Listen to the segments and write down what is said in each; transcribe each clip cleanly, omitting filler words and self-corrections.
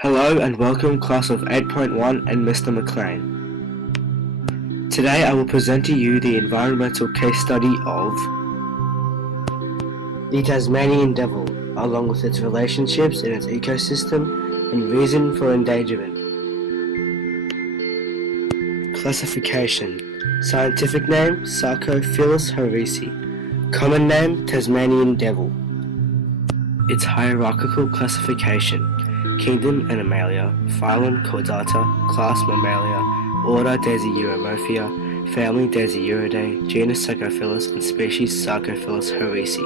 Hello and welcome class of 8.1 and Mr. McLean. Today I will present to you the environmental case study of the Tasmanian devil, along with its relationships in its ecosystem and reason for endangerment. Classification. Scientific name Sarcophilus harisi. Common name Tasmanian devil. Its hierarchical classification: Kingdom Animalia, Phylum Chordata, Class Mammalia, Order Desiuromorphia, Family Desiuridae, Genus Sarcophilus, and Species Sarcophilus harisi.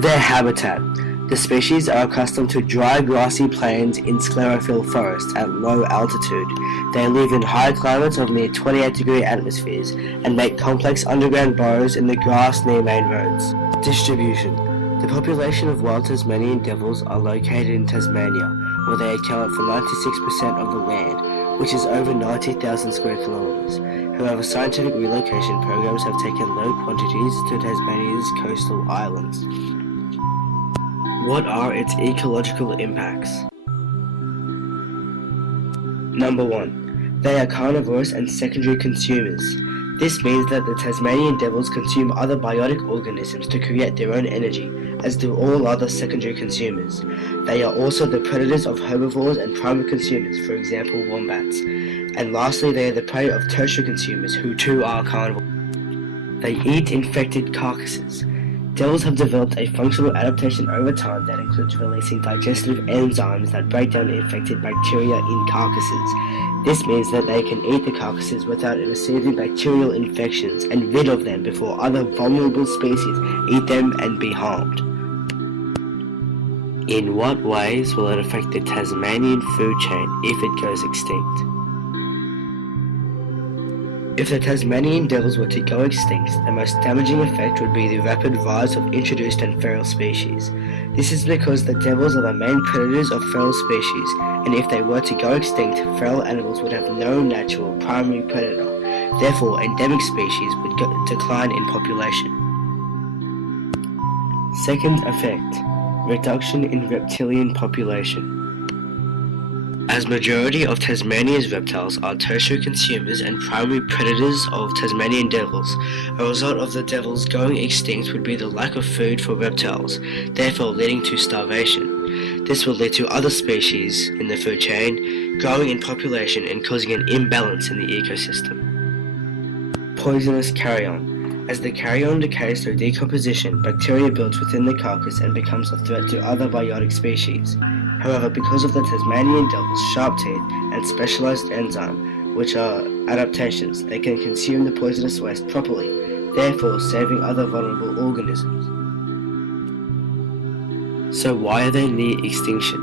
Their habitat. The species are accustomed to dry grassy plains in sclerophyll forests at low altitude. They live in high climates of near 28-degree atmospheres and make complex underground burrows in the grass near main roads. Distribution. The population of wild Tasmanian devils are located in Tasmania, where they account for 96% of the land, which is over 90,000 square kilometers. However, scientific relocation programs have taken low quantities to Tasmania's coastal islands. What are its ecological impacts? Number 1. They are carnivorous and secondary consumers. This means that the Tasmanian devils consume other biotic organisms to create their own energy, as do all other secondary consumers. They are also the predators of herbivores and primary consumers, for example wombats. And lastly, they are the prey of tertiary consumers, who too are carnivores. They eat infected carcasses. Devils have developed a functional adaptation over time that includes releasing digestive enzymes that break down infected bacteria in carcasses. This means that they can eat the carcasses without receiving bacterial infections and rid of them before other vulnerable species eat them and be harmed. In what ways will it affect the Tasmanian food chain if it goes extinct? If the Tasmanian devils were to go extinct, the most damaging effect would be the rapid rise of introduced and feral species. This is because the devils are the main predators of feral species, and if they were to go extinct, feral animals would have no natural primary predator. Therefore, endemic species would decline in population. Second effect: reduction in reptilian population. As majority of Tasmania's reptiles are tertiary consumers and primary predators of Tasmanian devils, a result of the devils going extinct would be the lack of food for reptiles, therefore leading to starvation. This will lead to other species in the food chain growing in population and causing an imbalance in the ecosystem. Poisonous carrion. As the carrion decays through decomposition, bacteria builds within the carcass and becomes a threat to other biotic species. However, because of the Tasmanian devil's sharp teeth and specialized enzyme, which are adaptations, they can consume the poisonous waste properly, therefore saving other vulnerable organisms. So why are they near extinction?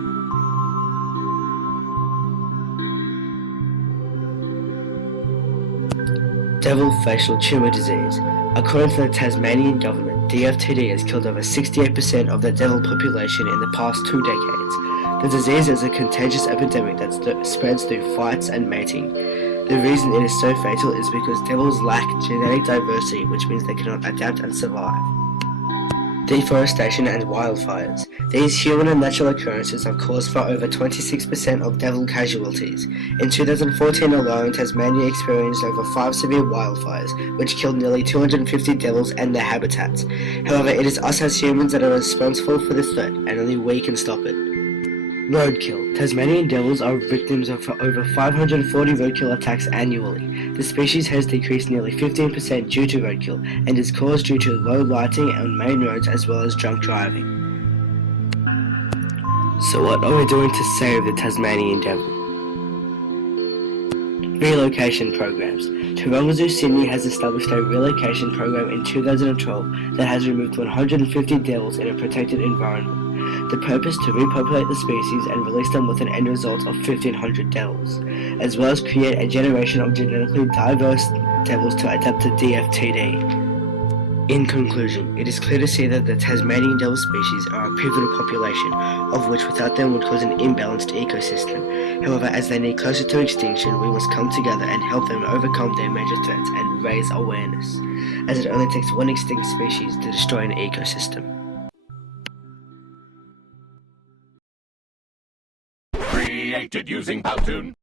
Devil facial tumor disease. According to the Tasmanian government, DFTD has killed over 68% of the devil population in the past 2 decades. The disease is a contagious epidemic that spreads through fights and mating. The reason it is so fatal is because devils lack genetic diversity, which means they cannot adapt and survive. Deforestation and wildfires. These human and natural occurrences have caused for over 26% of devil casualties. In 2014 alone, Tasmania experienced over 5 severe wildfires, which killed nearly 250 devils and their habitats. However, it is us as humans that are responsible for this threat, and only we can stop it. Roadkill. Tasmanian devils are victims of over 540 roadkill attacks annually. The species has decreased nearly 15% due to roadkill and is caused due to low lighting on main roads as well as drunk driving. So what are we doing to save the Tasmanian devil? Relocation programs. Taronga Zoo Sydney has established a relocation program in 2012 that has removed 150 devils in a protected environment. The purpose to repopulate the species and release them with an end result of 1,500 devils, as well as create a generation of genetically diverse devils to adapt to DFTD. In conclusion, it is clear to see that the Tasmanian devil species are a pivotal population, of which without them would cause an imbalanced ecosystem. However, as they need closer to extinction, we must come together and help them overcome their major threats and raise awareness, as it only takes one extinct species to destroy an ecosystem. created using Powtoon.